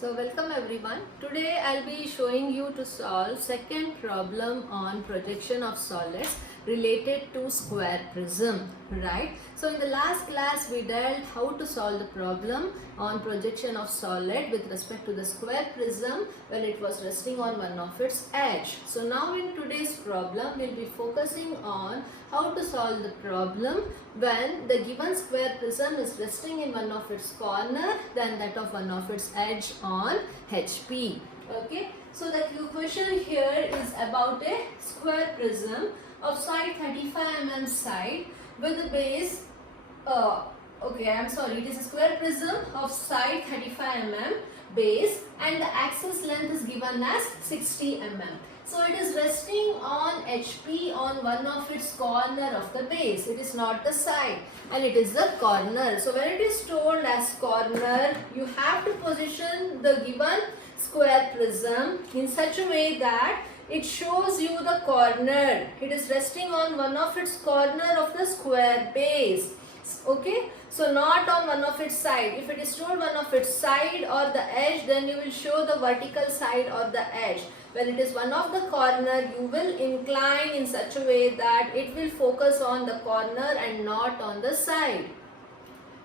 So welcome everyone. Today I'll be showing you to solve second problem on projection of solids related to square prism, right? So in the last class we dealt how to solve the problem on projection of solid with respect to the square prism when it was resting on one of its edge. So now in today's problem we'll be focusing on how to solve the problem when the given square prism is resting in one of its corner than that of one of its edge on HP. Okay, so the question here is about a square prism of side 35 mm side with the base it is a square prism of side 35 mm base and the axis length is given as 60 mm. So it is resting on HP on one of its corner of the base. It is not the side and it is the corner. So when it is told as corner, you have to position the given square prism in such a way that it shows you the corner. It is resting on one of its corner of the square base. Okay, so not on one of its side. If it is told one of its side or the edge, then you will show the vertical side or the edge. When it is one of the corner, you will incline in such a way that it will focus on the corner and not on the side.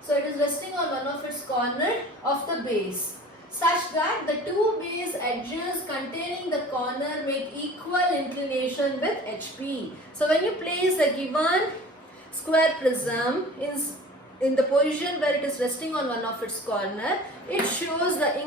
So it is resting on one of its corner of the base, such that the two base edges containing the corner make equal inclination with HP. So when you place the given square prism in the position where it is resting on one of its corner, it shows the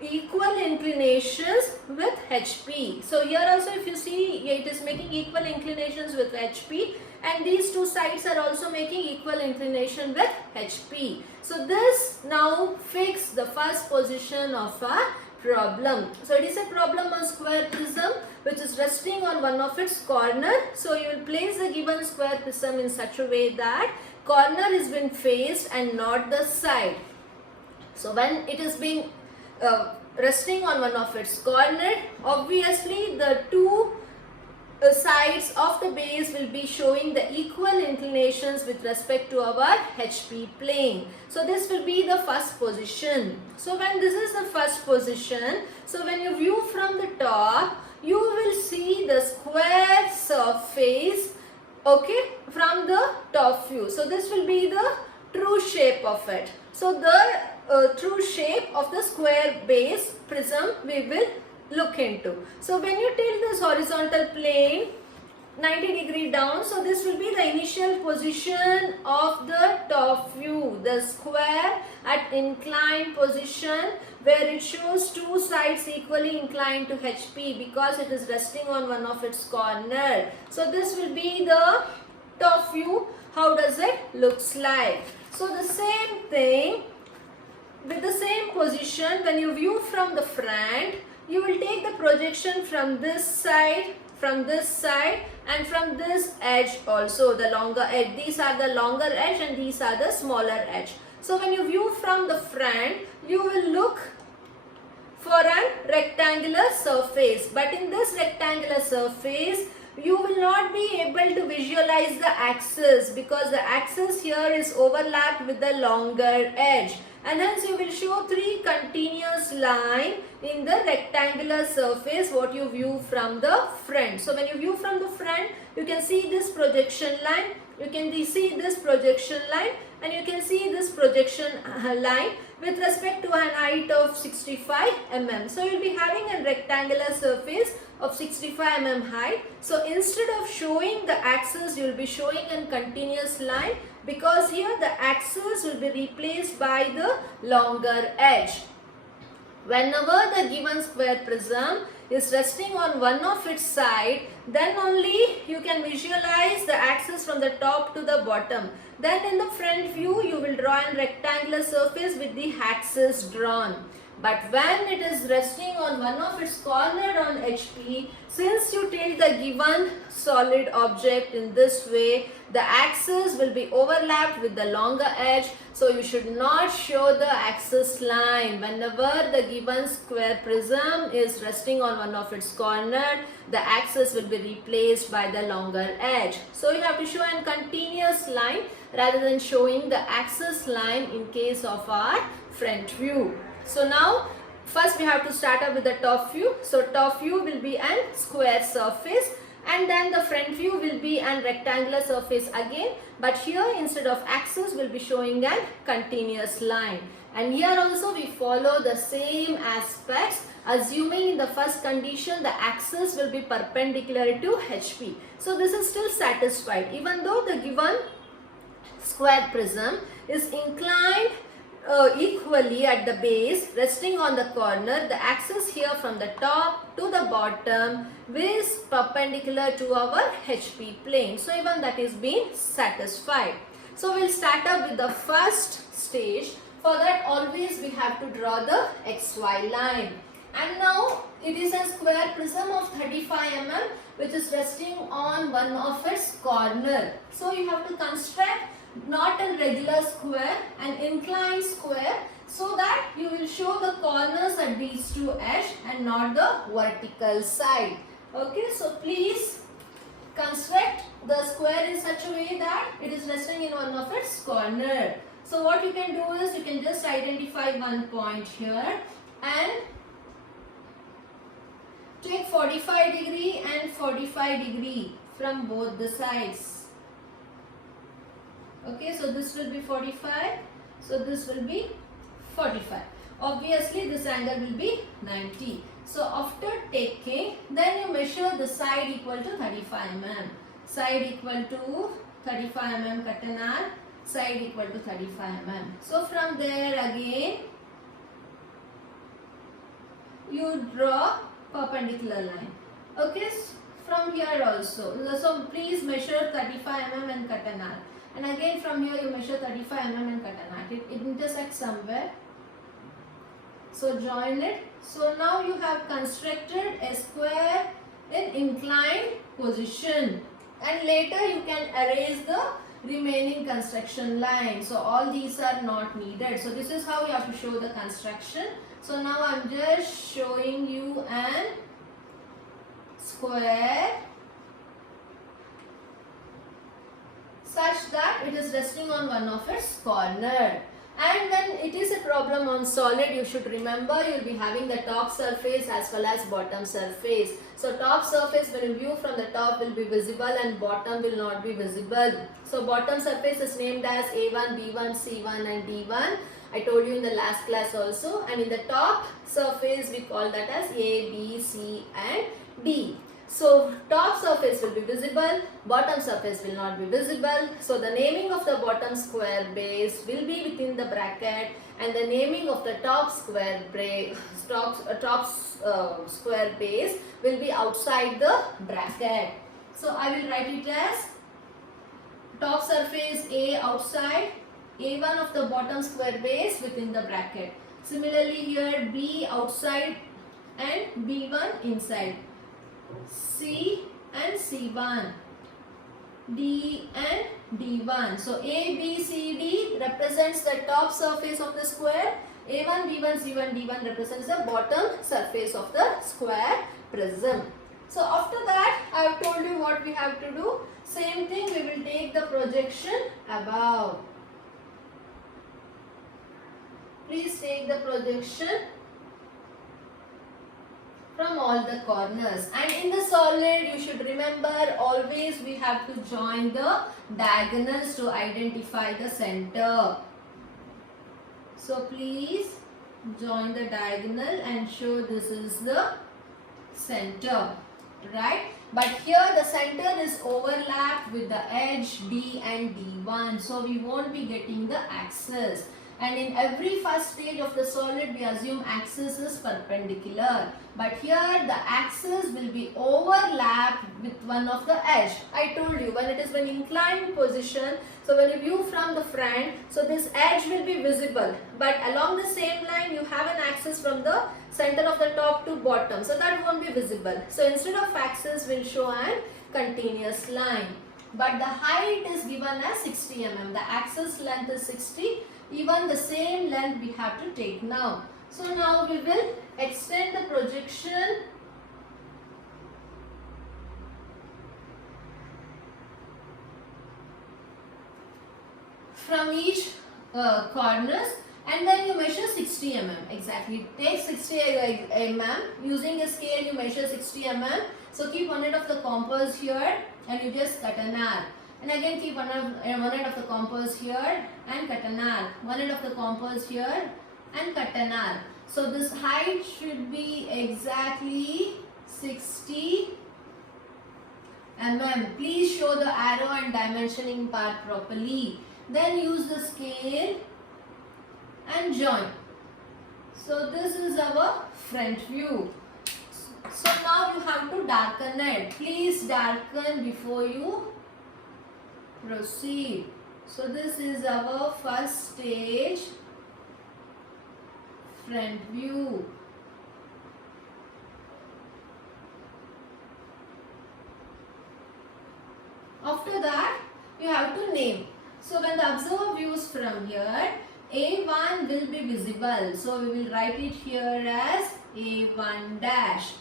equal inclinations with HP. So here also if you see, it is making equal inclinations with HP and these two sides are also making equal inclination with HP. So this now fix the first position of a problem. So it is a problem on square prism which is resting on one of its corner. So you will place the given square prism in such a way that corner is being faced and not the side. So when it is being resting on one of its corner, obviously the two sides of the base will be showing the equal inclinations with respect to our HP plane. So this will be the first position. So when this is the first position, so when you view from the top, you will see the square surface, okay, from the top view. So this will be the true shape of it. So the true shape of the square base prism we will look into. So when you tilt this horizontal plane 90 degree down, so this will be the initial position of the top view, the square at inclined position where it shows two sides equally inclined to HP because it is resting on one of its corner. So this will be the top view. How does it looks like? So the same thing with the same position, when you view from the front, you will take the projection from this side, and from this edge also, the longer edge. These are the longer edge and these are the smaller edge. So when you view from the front, you will look for a rectangular surface. But in this rectangular surface, you will not be able to visualize the axis because the axis here is overlapped with the longer edge. And hence you will show three continuous lines in the rectangular surface what you view from the front. So when you view from the front, you can see this projection line, you can see this projection line and you can see this projection line with respect to an height of 65 mm. So you will be having a rectangular surface of 65 mm height. So instead of showing the axis, you will be showing a continuous line because here the axis will be replaced by the longer edge. Whenever the given square prism is resting on one of its side, then only you can visualize the axis from the top to the bottom. Then in the front view, you will draw a rectangular surface with the axis drawn. But when it is resting on one of its corner on HP, since you tilt the given solid object in this way, the axis will be overlapped with the longer edge. So you should not show the axis line. Whenever the given square prism is resting on one of its corner, the axis will be replaced by the longer edge. So you have to show a continuous line rather than showing the axis line in case of our front view. So now first we have to start up with the top view. So top view will be an square surface, and then the front view will be an rectangular surface again, but here instead of axis will be showing a continuous line. And here also we follow the same aspects, assuming in the first condition the axis will be perpendicular to HP. So this is still satisfied even though the given square prism is inclined equally at the base, resting on the corner. The axis here from the top to the bottom is perpendicular to our HP plane. So even that is being satisfied. So we'll start up with the first stage. For that always we have to draw the XY line. And now it is a square prism of 35 mm which is resting on one of its corner. So you have to construct not a regular square, an inclined square, so that you will show the corners at these two edges and not the vertical side. Okay, so please construct the square in such a way that it is resting in one of its corner. So what you can do is you can just identify one point here and take 45 degree and 45 degree from both the sides. Okay, so this will be 45, so this will be 45. Obviously this angle will be 90. So after taking, then you measure the side equal to 35 mm. Side equal to 35 mm cut an arc, side equal to 35 mm. So from there again, you draw perpendicular line. Okay, from here also. So please measure 35 mm and cut an arc. And again from here you measure 35 mm and cut an arc. It intersects somewhere. So join it. So now you have constructed a square in inclined position. And later you can erase the remaining construction line. So all these are not needed. So this is how you have to show the construction. So now I am just showing you an square such that it is resting on one of its corner. And when it is a problem on solid, you should remember you will be having the top surface as well as bottom surface. So top surface when you view from the top will be visible and bottom will not be visible. So bottom surface is named as A1, B1, C1 and D1. I told you in the last class also. And in the top surface we call that as A, B, C and D. So top surface will be visible, bottom surface will not be visible. So the naming of the bottom square base will be within the bracket and the naming of the top square square base will be outside the bracket. So I will write it as top surface A outside, A1 of the bottom square base within the bracket. Similarly here B outside and B1 inside. C and C1, D and D1. So A, B, C, D represents the top surface of the square. A1, B1, C1, D1 represents the bottom surface of the square prism. So after that I have told you what we have to do. Same thing, we will take the projection above. Please take the projection from all the corners. And in the solid you should remember always we have to join the diagonals to identify the center. So please join the diagonal and show this is the center, right? But here the center is overlapped with the edge D and D1, so we won't be getting the axis. And in every first stage of the solid we assume axis is perpendicular, but here the axis will be overlapped with one of the edge. I told you when it is an inclined position, so when you view from the front, so this edge will be visible, but along the same line you have an axis from the center of the top to bottom, so that won't be visible. So instead of axis we'll show an continuous line, but the height is given as 60 mm. The axis length is 60. Even the same length we have to take now. So now we will extend the projection from each corners. and then you measure 60 mm. Exactly. Take 60 mm. Using a scale, you measure 60 mm. So keep one end of the compass here and you just cut an arc. And again keep one end of the compass here and cut an arc. One end of the compass here and cut an arc. So this height should be exactly 60 mm. Please show the arrow and dimensioning part properly. Then use the scale and join. So this is our front view. So now you have to darken it. Please darken before you proceed. So this is our first stage, front view. After that, you have to name. So when the observer views from here, A1 will be visible. So we will write it here as A1 dash.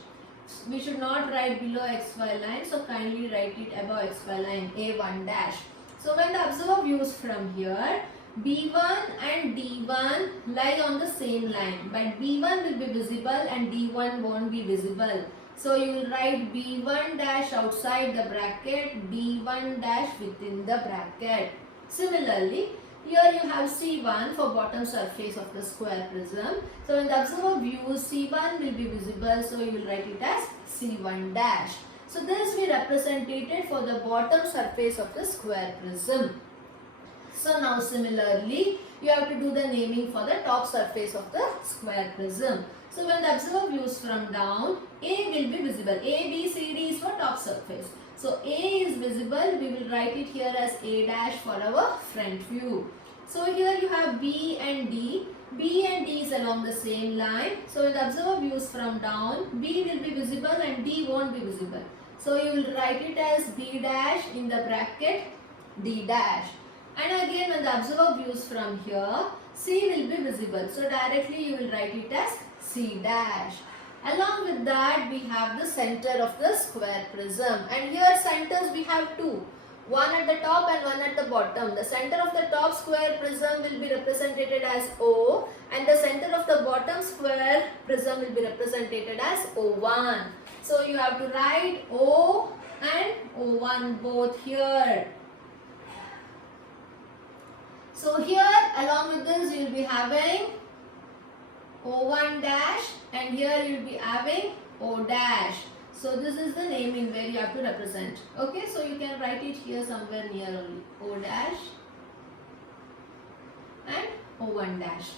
We should not write below XY line. So kindly write it above XY line, A1 dash. So when the observer views from here, B1 and D1 lie on the same line. But B1 will be visible and D1 won't be visible. So you will write B1 dash outside the bracket, D1 dash within the bracket. Similarly, here you have C1 for bottom surface of the square prism. So when the observer views, C1 will be visible. So you will write it as C1 dash. So this we represented for the bottom surface of the square prism. So now similarly, you have to do the naming for the top surface of the square prism. So when the observer views from down, A will be visible. A, B, C, D is for top surface. So A is visible, we will write it here as A dash for our front view. So here you have B and D. B and D is along the same line. So when the observer views from down, B will be visible and D won't be visible. So you will write it as B dash in the bracket, D dash. And again when the observer views from here, C will be visible. So directly you will write it as C dash. Along with that we have the center of the square prism. And here centers we have two. One at the top and one at the bottom. The center of the top square prism will be represented as O and the center of the bottom square prism will be represented as O1. So you have to write O and O1 both here. So here along with this you will be having O1 dash and here you will be having O dash. So this is the naming where you have to represent. Okay, so you can write it here somewhere near only. O dash and O1 dash.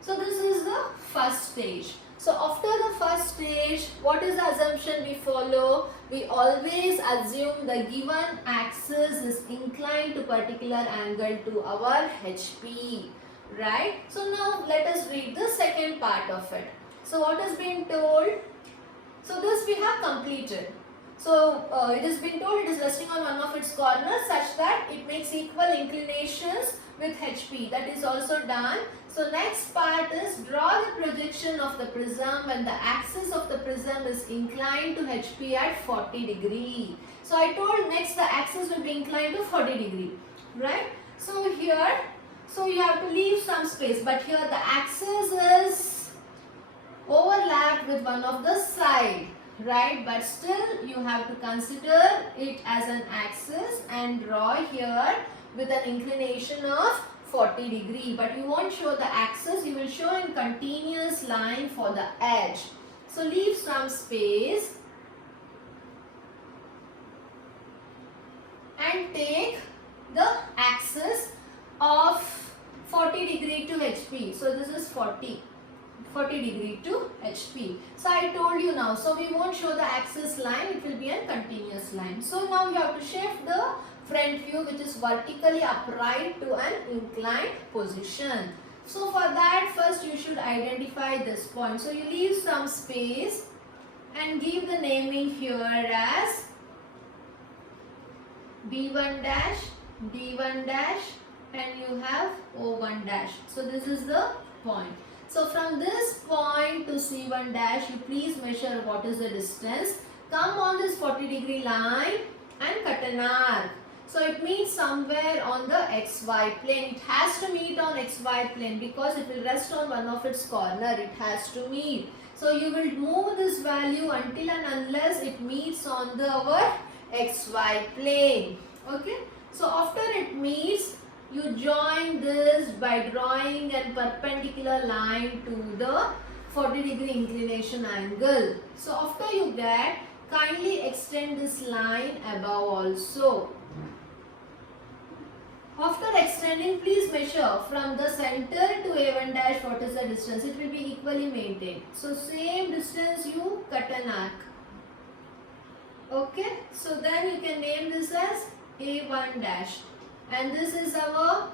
So this is the first stage. So after the first stage, what is the assumption we follow? We always assume the given axis is inclined to particular angle to our HP. Right? So now let us read the second part of it. So what has been told? So this we have completed. So it has been told it is resting on one of its corners such that it makes equal inclinations with HP. That is also done. So next part is draw the projection of the prism when the axis of the prism is inclined to HP at 40 degree. So I told next the axis will be inclined to 40 degree. Right? So here, so you have to leave some space, but here the axis is overlapped with one of the side, right? But still you have to consider it as an axis and draw here with an inclination of 40 degree. But you won't show the axis, you will show in continuous line for the edge. So leave some space and take the axis of 40 degree to HP. So this is 40 degree to HP. So I told you now. So we won't show the axis line. It will be a continuous line. So now you have to shift the front view which is vertically upright to an inclined position. So for that first you should identify this point. So you leave some space and give the naming here as B1 dash, D1 dash and you have O1 dash. So this is the point. So from this point to C1 dash, you please measure what is the distance. Come on this 40 degree line and cut an arc. So it meets somewhere on the xy plane. It has to meet on xy plane because it will rest on one of its corner. It has to meet. So you will move this value until and unless it meets on the our xy plane. Okay. So after it meets, you join this by drawing a perpendicular line to the 40-degree inclination angle. So after you get, kindly extend this line above also. After extending, please measure from the center to A1 dash what is the distance. It will be equally maintained. So same distance you cut an arc. Okay. So then you can name this as A1 dash. And this is our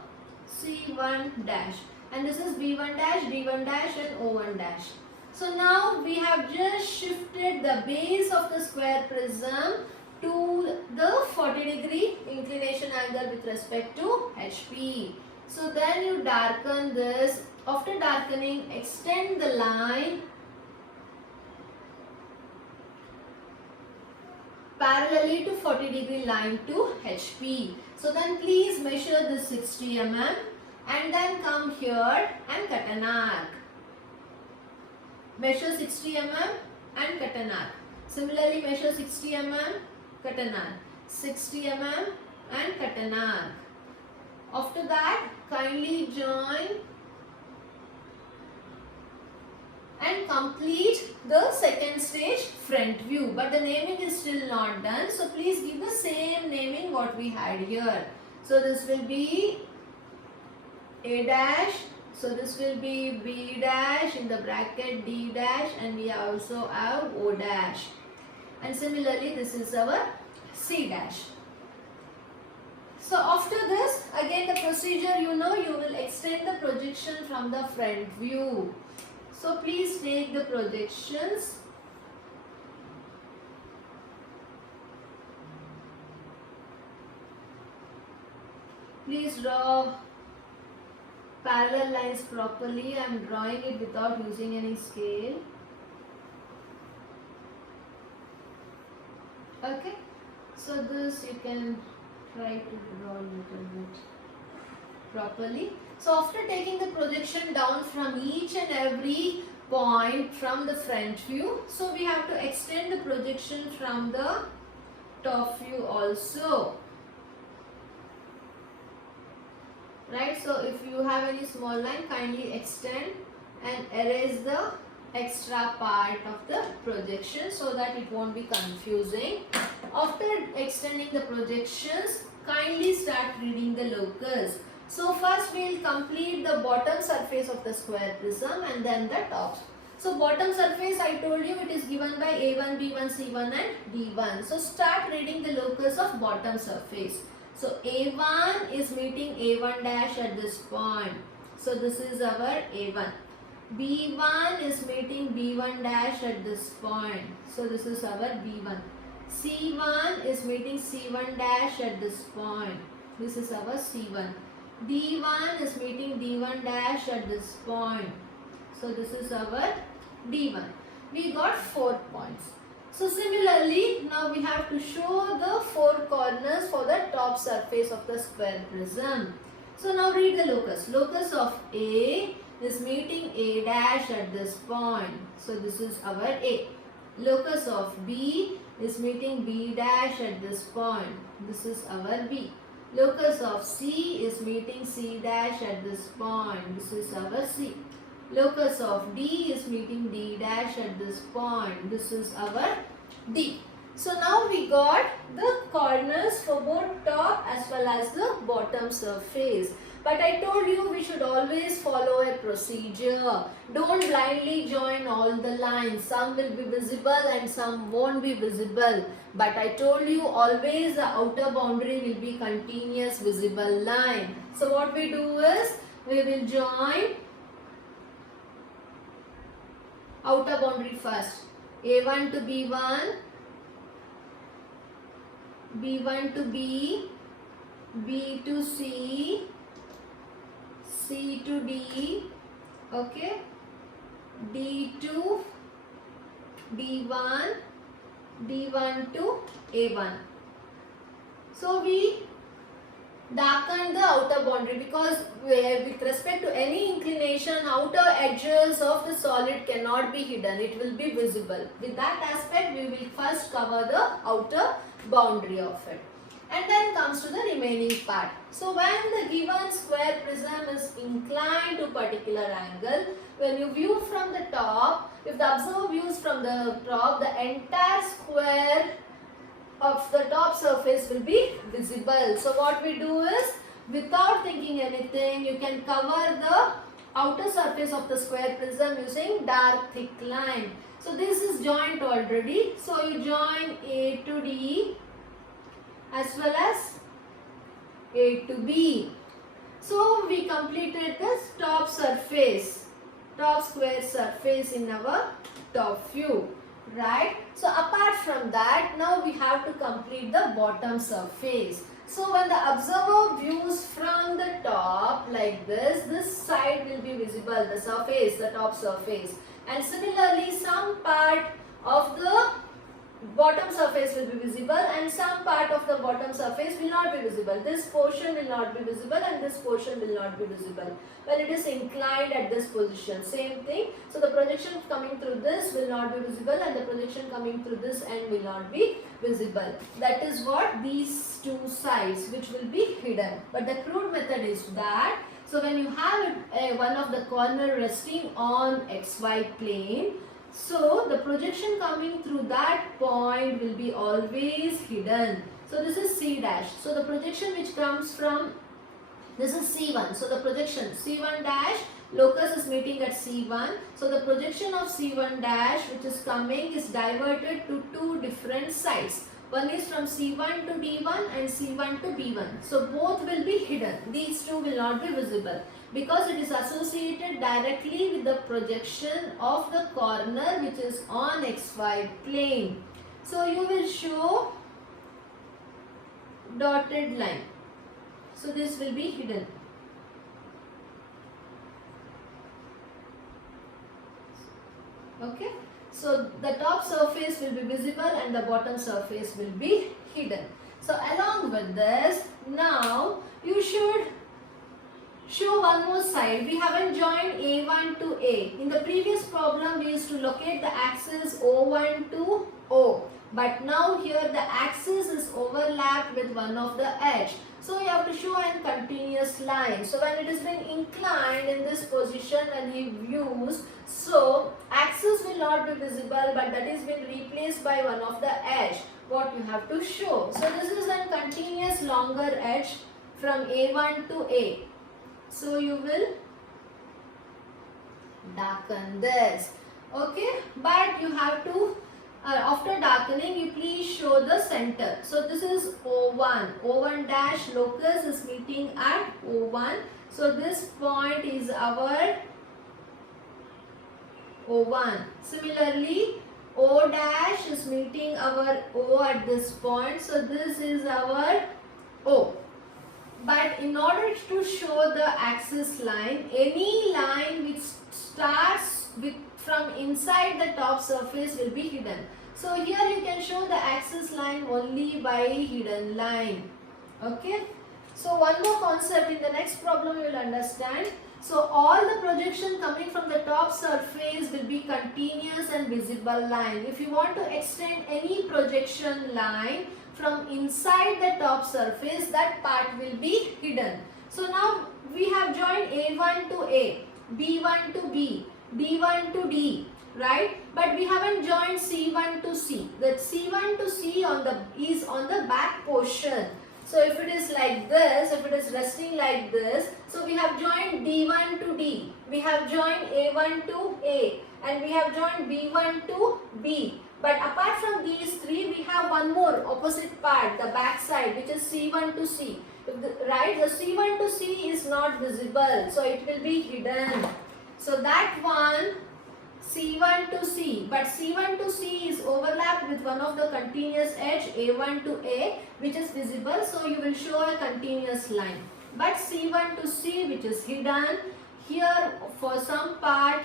C1 dash. And this is B1 dash, D1 dash and O1 dash. So now we have just shifted the base of the square prism to the 40-degree inclination angle with respect to HP. So then you darken this. After darkening, extend the line parallelly to 40-degree line to HP. So then please measure this 60 mm and then come here and cut an arc. Measure 60 mm and cut an arc. Similarly, measure 60 mm, cut an arc. 60 mm and cut an arc. After that, kindly join and complete the second stage front view. But the naming is still not done. So please give the same naming what we had here. So this will be A dash. So this will be B dash in the bracket D dash and we also have O dash. And similarly this is our C dash. So after this, again the procedure you know, you will extend the projection from the front view. So please take the projections. Please draw parallel lines properly. I am drawing it without using any scale. Okay. So this you can try to draw a little bit properly. So after taking the projection down from each and every point from the front view, so we have to extend the projection from the top view also. Right, so if you have any small line, kindly extend and erase the extra part of the projection so that it won't be confusing. After extending the projections, kindly start reading the locus. So first we will complete the bottom surface of the square prism and then the top. So bottom surface, I told you it is given by A1, B1, C1 and D1. So start reading the locus of bottom surface. So A1 is meeting A1 dash at this point. So this is our A1. B1 is meeting B1 dash at this point. So this is our B1. C1 is meeting C1 dash at this point. This is our C1. D1 is meeting D1 dash at this point. So this is our D1. We got 4 points. So similarly, now we have to show the 4 corners for the top surface of the square prism. So now read the locus. Locus of A is meeting A dash at this point. So this is our A. Locus of B is meeting B dash at this point. This is our B. Locus of C is meeting C dash at this point. This is our C. Locus of D is meeting D dash at this point. This is our D. So now we got the corners for both top as well as the bottom surface. But I told you we should always follow a procedure. Don't blindly join all the lines. Some will be visible and some won't be visible. But I told you always the outer boundary will be continuous visible line. So what we do is we will join outer boundary first. A1 to B1, B1 to B, B to C, C to D, okay, D to D1, D1 to A1. So we darken the outer boundary, because with respect to any inclination, outer edges of the solid cannot be hidden, it will be visible. With that aspect, we will first cover the outer boundary of it. And then comes to the remaining part. So when the given square prism is inclined to particular angle, when you view from the top, if the observer views from the top, the entire square of the top surface will be visible. So what we do is, without thinking anything, you can cover the outer surface of the square prism using dark thick line. So this is joined already. So you join A to D as well as A to B. So we completed this top surface, top square surface in our top view. Right. So apart from that, now we have to complete the bottom surface. So when the observer views from the top like this side will be visible, the surface, the top surface. And similarly, some part of the bottom surface will be visible and some part of the bottom surface will not be visible. This portion will not be visible and this portion will not be visible when it is inclined at this position. Same thing. So the projection coming through this will not be visible and the projection coming through this end will not be visible. That is what these two sides which will be hidden. But the crude method is that, so when you have one of the corner resting on XY plane, so the projection coming through that point will be always hidden. So this is C dash. So the projection which comes from, this is C1. So the projection C1 dash, locus is meeting at C1. So the projection of C1 dash which is coming is diverted to two different sides. One is from C1 to D1 and C1 to B1. So both will be hidden. These two will not be visible, because it is associated directly with the projection of the corner which is on XY plane. So you will show dotted line. So this will be hidden. Okay. So the top surface will be visible and the bottom surface will be hidden. So along with this, now you should show one more side. We haven't joined A1 to A. In the previous problem, we used to locate the axis O1 to O. But now here the axis is overlapped with one of the edge. So you have to show a continuous line. So when it is being inclined in this position when he views, so axis will not be visible, but that is been replaced by one of the edge. What you have to show. So this is a continuous longer edge from A1 to A. So you will darken this. Okay, but you have to, after darkening, you please show the center. So this is O1. O1 dash locus is meeting at O1. So this point is our O1. Similarly, O dash is meeting our O at this point. So this is our O. But in order to show the axis line, any line which starts with from inside the top surface will be hidden. So here you can show the axis line only by hidden line. Okay. So one more concept in the next problem you will understand. So all the projection coming from the top surface will be continuous and visible line. If you want to extend any projection line from inside the top surface, that part will be hidden. So now we have joined A1 to A, B1 to B, D1 to D, right? But we haven't joined C1 to C. That C1 to C is on the back portion. So if it is like this, if it is resting like this, so we have joined D1 to D, we have joined A1 to A, and we have joined B1 to B. But apart from these three, we have one more opposite part, the back side, which is C1 to C. Right? The C1 to C is not visible, so it will be hidden. So that one, C1 to C, but C1 to C is overlapped with one of the continuous edge A1 to A, which is visible, so you will show a continuous line. But C1 to C, which is hidden, here for some part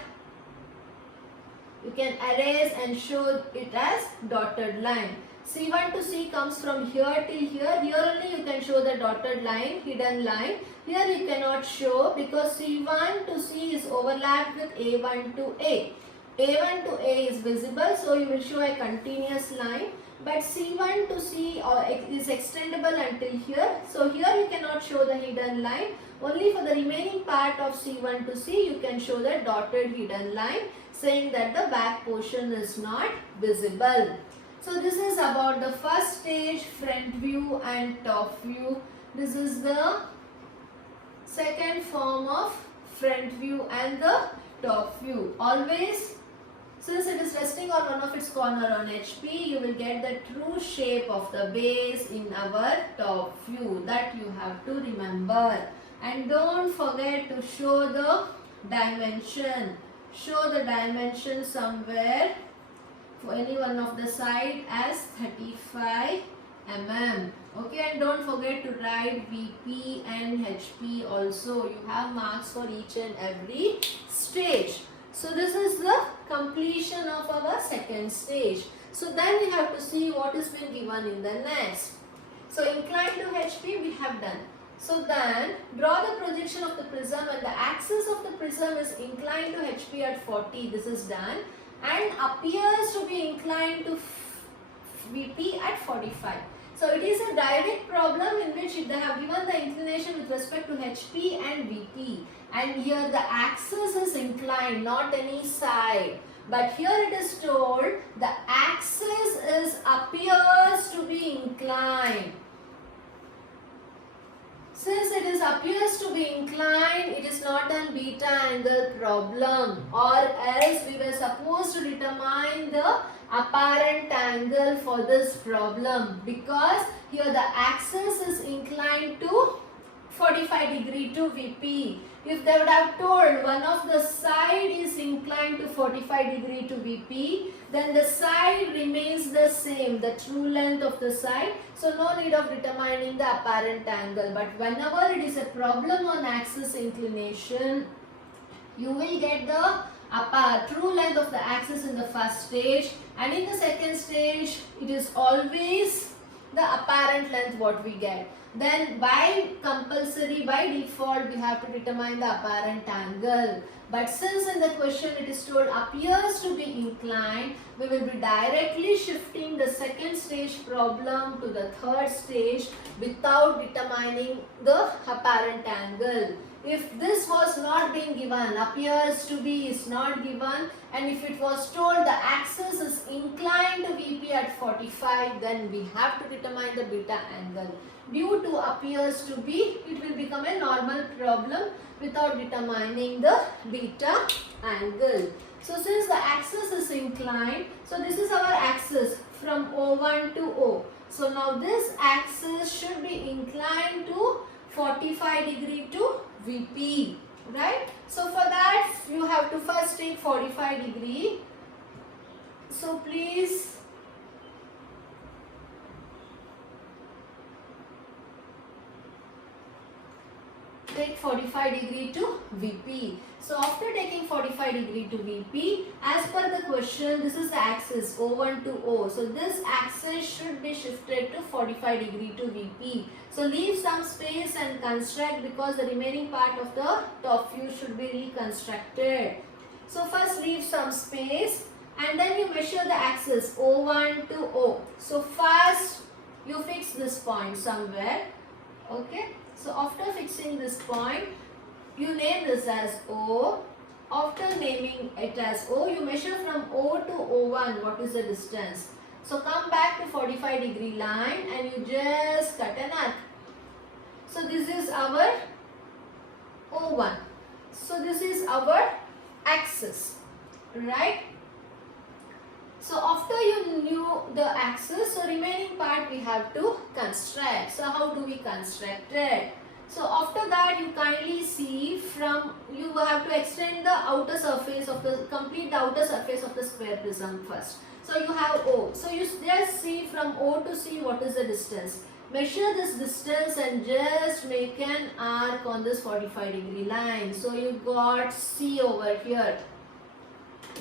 you can erase and show it as dotted line. C1 to C comes from here till here. Here only you can show the dotted line, hidden line. Here you cannot show because C1 to C is overlapped with A1 to A. A1 to A is visible, so you will show a continuous line. But C1 to C is extendable until here. So here you cannot show the hidden line. Only for the remaining part of C1 to C you can show the dotted hidden line, saying that the back portion is not visible. So this is about the first stage, front view and top view. This is the second form of front view and the top view. Always, since it is resting on one of its corner on HP, you will get the true shape of the base in our top view. That you have to remember. And don't forget to show the dimension. Show the dimension somewhere for any one of the side as 35 mm. Okay, and don't forget to write VP and HP also. You have marks for each and every stage. So this is the completion of our second stage. So then we have to see what is been given in the next. So incline to HP we have done. So then draw the projection of the prism when the axis of the prism is inclined to HP at 40. This is done and appears to be inclined to VP at 45. So it is a direct problem in which they have given the inclination with respect to HP and VP. And here the axis is inclined, not any side. But here it is told the axis appears to be inclined. Since it appears to be inclined, it is not an beta angle problem, or else we were supposed to determine the apparent angle for this problem, because here the axis is inclined to 45 degree to VP. If they would have told one of the side is inclined to 45 degree to VP, then the side remains the same, the true length of the side. So no need of determining the apparent angle. But whenever it is a problem on axis inclination, you will get the true length of the axis in the first stage, and in the second stage it is always the apparent length what we get. Then by default we have to determine the apparent angle. But since in the question it is told appears to be inclined, we will be directly shifting the second stage problem to the third stage without determining the apparent angle. If this was not being given, appears to be is not given, and if it was told the axis is inclined to VP at 45, then we have to determine the beta angle. Due to appears to be, it will become a normal problem without determining the beta angle. So since the axis is inclined, so this is our axis from O1 to O. So now this axis should be inclined to 45 degree to VP, right? So for that you have to first take 45 degree. So please take 45 degree to VP. So after taking 45 degree to VP, as per the question, this is the axis O1 to O. So this axis should be shifted to 45 degree to VP. So leave some space and construct, because the remaining part of the top view should be reconstructed. So first leave some space and then you measure the axis O1 to O. So first you fix this point somewhere. Okay. So after fixing this point, you name this as O. After naming it as O, you measure from O to O1 what is the distance. So come back to 45 degree line and you just cut an arc. So this is our O1. So this is our axis, right? So after you knew the axis, so remaining part we have to construct. So how do we construct it? So after that you kindly see from, you have to extend the outer surface of the, complete the outer surface of the square prism first. So you have O. So you just see from O to C what is the distance. Measure this distance and just make an arc on this 45 degree line. So you got C over here,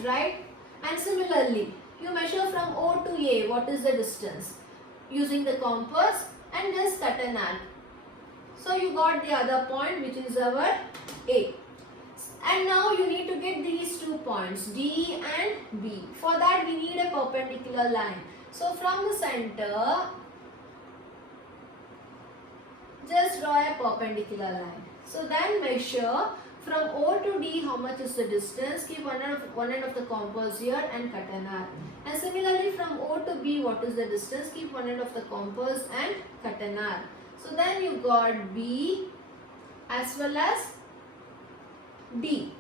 right? And similarly, you measure from O to A, what is the distance? Using the compass and just cut an arc. So you got the other point, which is our A. And now you need to get these 2 points, D and B. For that we need a perpendicular line. So from the center, just draw a perpendicular line. So then measure from O to D how much is the distance. Keep one end of the compass here and cut an arc. And similarly from O to B, what is the distance? Keep one end of the compass and cut an arc. So then you got B as well as D,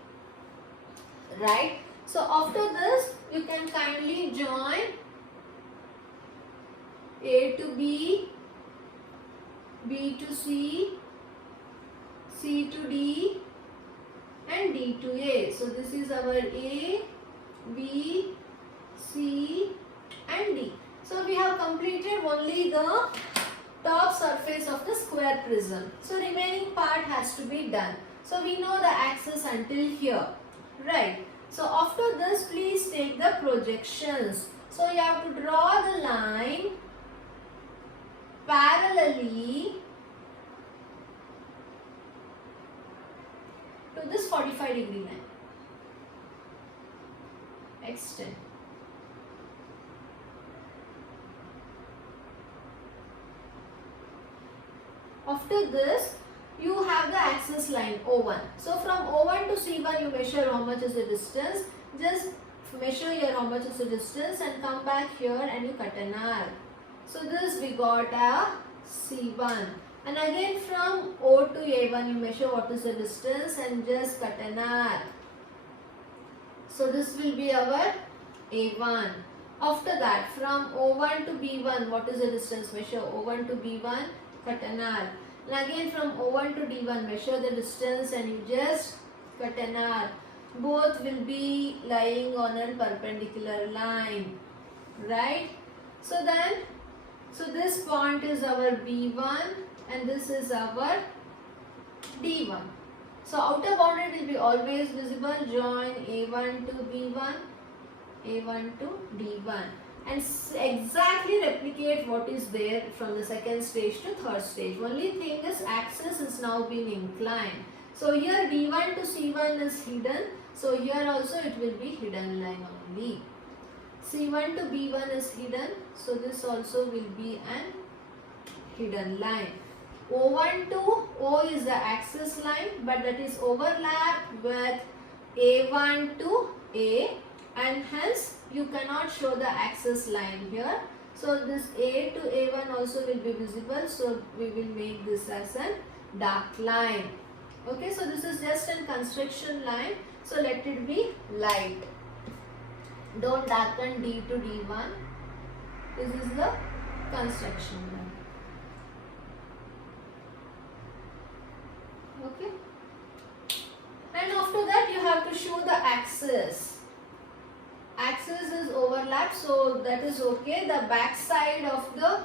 right? So after this, you can kindly join A to B, B to C, C to D and D to A. So this is our A, B, C and D. So we have completed only the top surface of the square prism. So remaining part has to be done. So we know the axis until here, right? So after this, please take the projections. So you have to draw the line parallelly to this 45-degree line. Extend. After this, you have the axis line O1. So from O1 to C1 you measure how much is the distance. Just measure here how much is the distance and come back here and you cut an arc. So this we got a C1. And again from O to A1 you measure what is the distance and just cut an arc. So this will be our A1. After that from O1 to B1, what is the distance? Measure O1 to B1, cut an arc. And again from O1 to D1, measure the distance and you just cut an arc. Both will be lying on a perpendicular line, right? So then, this point is our B1 and this is our D1. So outer boundary will be always visible. Join A1 to B1, A1 to D1. And exactly replicate what is there from the second stage to third stage. Only thing is axis is now been inclined. So here D1 to C1 is hidden. So here also it will be hidden line only. C1 to B1 is hidden. So this also will be an hidden line. O1 to O is the axis line, but that is overlapped with A1 to A, and hence you cannot show the axis line here. So this A to A1 also will be visible. So we will make this as a dark line. Okay, so this is just a construction line. So let it be light. Don't darken D to D1. This is the construction line. Okay. And after that you have to show the axis. Axis is overlapped, so that is okay. The back side of the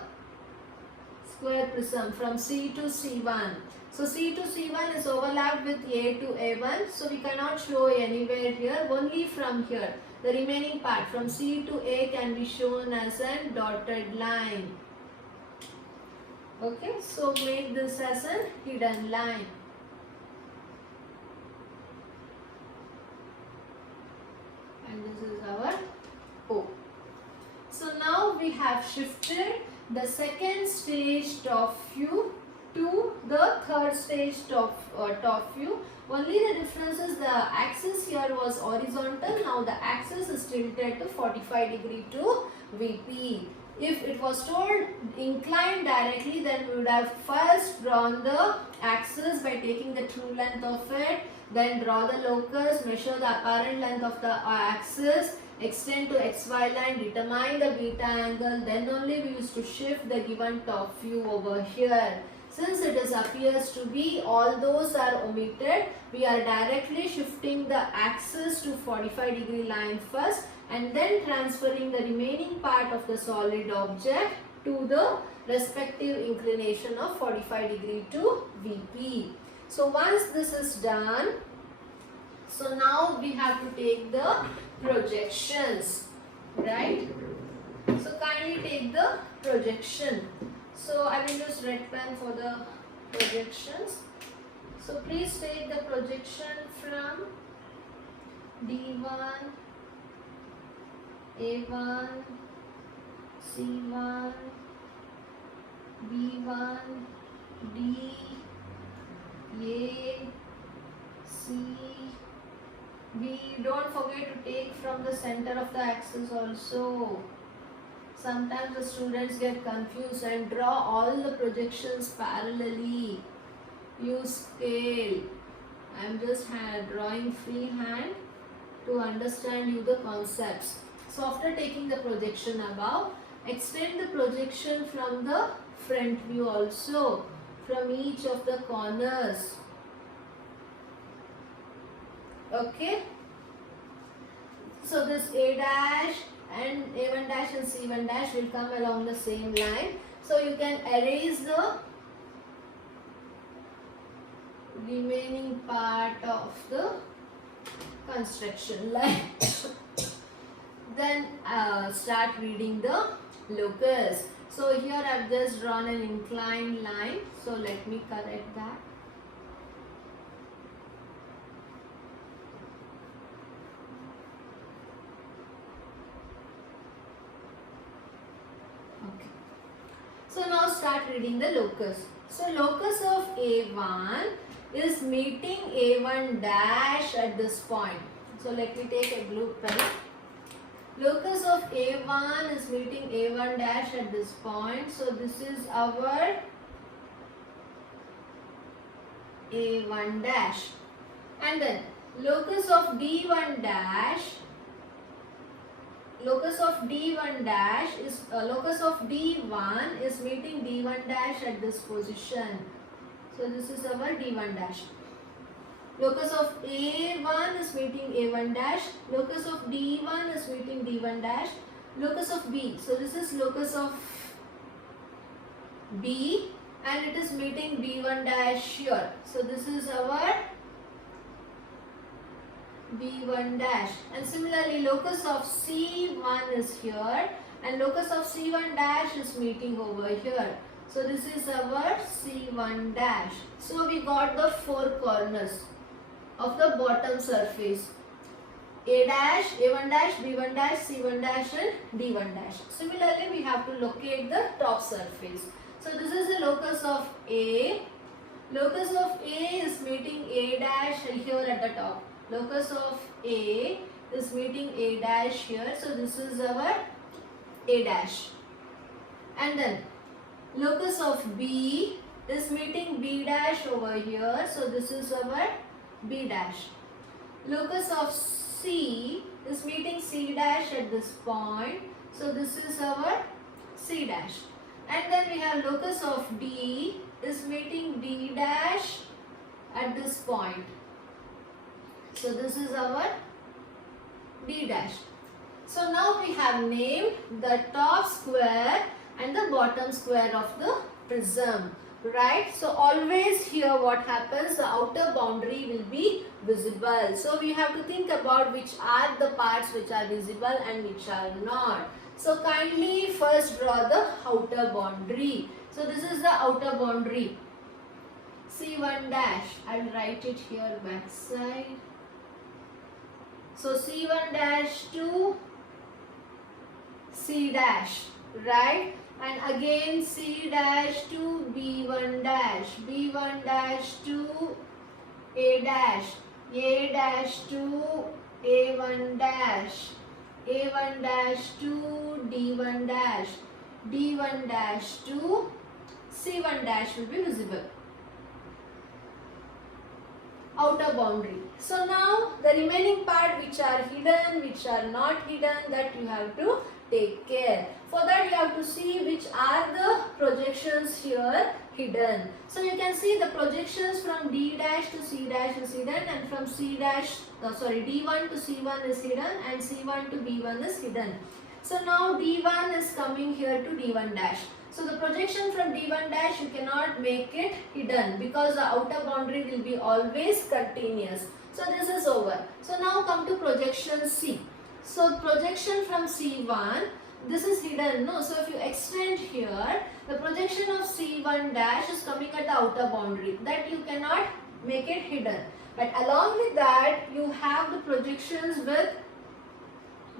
square prism from C to C1. So C to C1 is overlapped with A to A1. So we cannot show anywhere here, only from here. The remaining part from C to A can be shown as a dotted line. Okay, so make this as a hidden line. And this is our O. So now we have shifted the second stage top view to the third stage top view. Only the difference is the axis here was horizontal. Now the axis is tilted to 45 degree to VP. If it was told inclined directly, then we would have first drawn the axis by taking the true length of it. Then draw the locus, measure the apparent length of the axis, extend to XY line, determine the beta angle. Then only we used to shift the given top view over here. Since it appears to be all those are omitted, we are directly shifting the axis to 45 degree line first and then transferring the remaining part of the solid object to the respective inclination of 45 degree to VP. So once this is done, so now we have to take the projections, right? So kindly take the projection. So I will use red pen for the projections. So please take the projection from D1, A1, C1, B1, D, A, C, B. Don't forget to take from the center of the axis also. Sometimes the students get confused, and draw all the projections parallelly. Use scale. I am just drawing freehand to understand you the concepts. So after taking the projection above, extend the projection from the front view also, from each of the corners. Okay. So this A dash and A1 dash and C1 dash will come along the same line. So you can erase the remaining part of the construction line. Then start reading the locus. So here I have just drawn an inclined line. So let me correct that. Okay. So now start reading the locus. So locus of A1 is meeting A1 dash at this point. So let me take a blue pen. Locus of A1 is meeting A1 dash at this point. So this is our A1 dash. And then locus of D1 dash. Locus of D1 dash is locus of D1 is meeting D1 dash at this position. So this is our D1 dash. Locus of A1 is meeting A1 dash. Locus of D1 is meeting D1 dash. Locus of B. So this is locus of B and it is meeting B1 dash here. So this is our B1 dash. And similarly locus of C1 is here and locus of C1 dash is meeting over here. So this is our C1 dash. So we got the four corners of the bottom surface. A dash, A1 dash, B1 dash, C1 dash and D1 dash. Similarly we have to locate the top surface. So this is the locus of A. Locus of A is meeting A dash here at the top. Locus of A is meeting A dash here. So this is our A dash. And then locus of B is meeting B dash over here. So this is our B dash. Locus of C is meeting C dash at this point. So this is our C dash. And then we have locus of D is meeting D dash at this point. So this is our D dash. So now we have named the top square and the bottom square of the prism, right? So always here what happens, the outer boundary will be visible. So we have to think about which are the parts which are visible and which are not. So kindly first draw the outer boundary. So this is the outer boundary. C1 dash, I will write it here back side. So C1 dash to C dash, right? And again C dash to B1 dash, B1 dash to A dash to A1 dash, A1 dash to D1 dash, D1 dash to C1 dash will be visible. Outer boundary. So now the remaining part which are hidden, which are not hidden, that you have to take care. For that you have to see which are the projections here hidden. So you can see the projections from D dash to C dash is hidden and from D1 to C1 is hidden and C1 to B1 is hidden. So now D1 is coming here to D1 dash. So the projection from D1 dash you cannot make it hidden because the outer boundary will be always continuous. So this is over. So now come to projection C. So projection from C1, this is hidden, no? So if you extend here, the projection of C1 dash is coming at the outer boundary. That you cannot make it hidden. But along with that, you have the projections with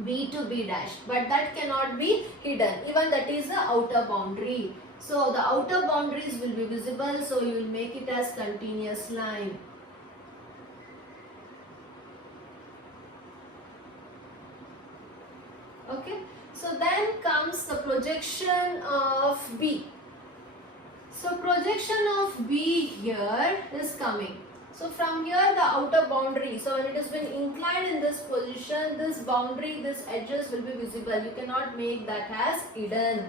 B to B dash. But that cannot be hidden. Even that is the outer boundary. So the outer boundaries will be visible. So you will make it as continuous line. Okay. So then comes the projection of B. So projection of B here is coming. So from here the outer boundary, so when it has been inclined in this position, this boundary, this edges will be visible. You cannot make that as hidden.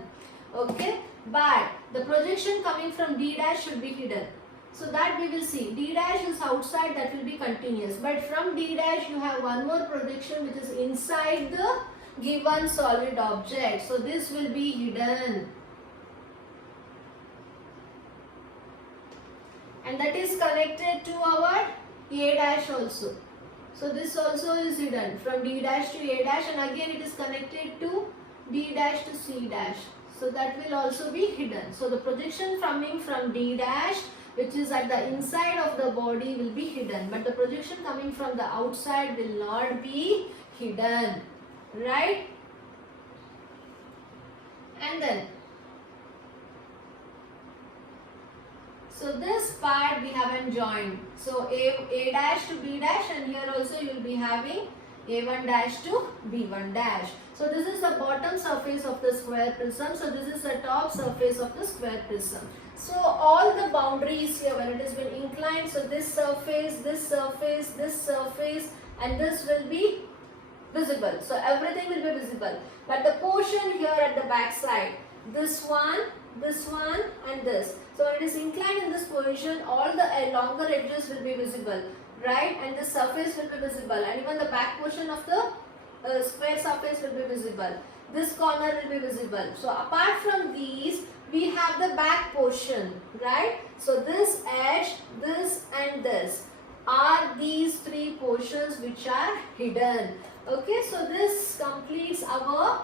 Okay. But the projection coming from D dash should be hidden. So that we will see. D dash is outside, that will be continuous. But from D dash you have one more projection which is inside the given solid object. So this will be hidden. And that is connected to our A dash also. So this also is hidden from D dash to A dash, and again it is connected to D dash to C dash. So that will also be hidden. So the projection coming from D dash, which is at the inside of the body, will be hidden. But the projection coming from the outside will not be hidden. Right? And then, so this part we haven't joined. So A dash to B dash, and here also you will be having A1 dash to B1 dash. So this is the bottom surface of the square prism. So this is the top surface of the square prism. So all the boundaries here, when it has been inclined, so this surface, this surface, this surface, and this will be visible. So everything will be visible. But the portion here at the back side, this one, and this. So when it is inclined in this position, all the longer edges will be visible, right? And the surface will be visible, and even the back portion of the square surface will be visible. This corner will be visible. So apart from these, we have the back portion, right? So this edge, this and this are these three portions which are hidden. Okay, so this completes our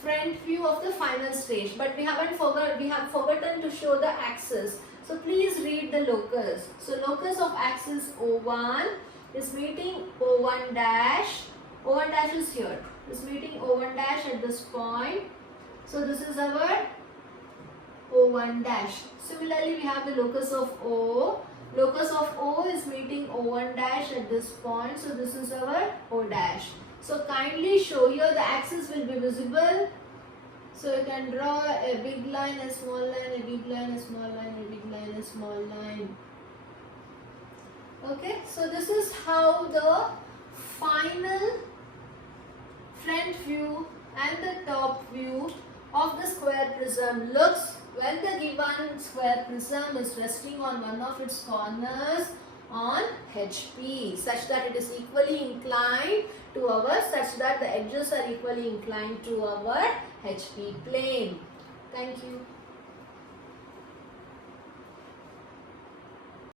front view of the final stage, but we have forgotten to show the axis. So please read the locus. So locus of axis O1 is meeting O1 dash. O1 dash is here. Is meeting O1 dash at this point. So this is our O1 dash. Similarly, we have the locus of O. Locus of O is meeting O1 dash at this point. So this is our O dash. So kindly show here the axis will be visible. So you can draw a big line, a small line, a big line, a small line, a big line, a small line. Okay, so this is how the final front view and the top view of the square prism looks when the given square prism is resting on one of its corners on HP, such that it is equally inclined to such that the edges are equally inclined to our HP plane. Thank you.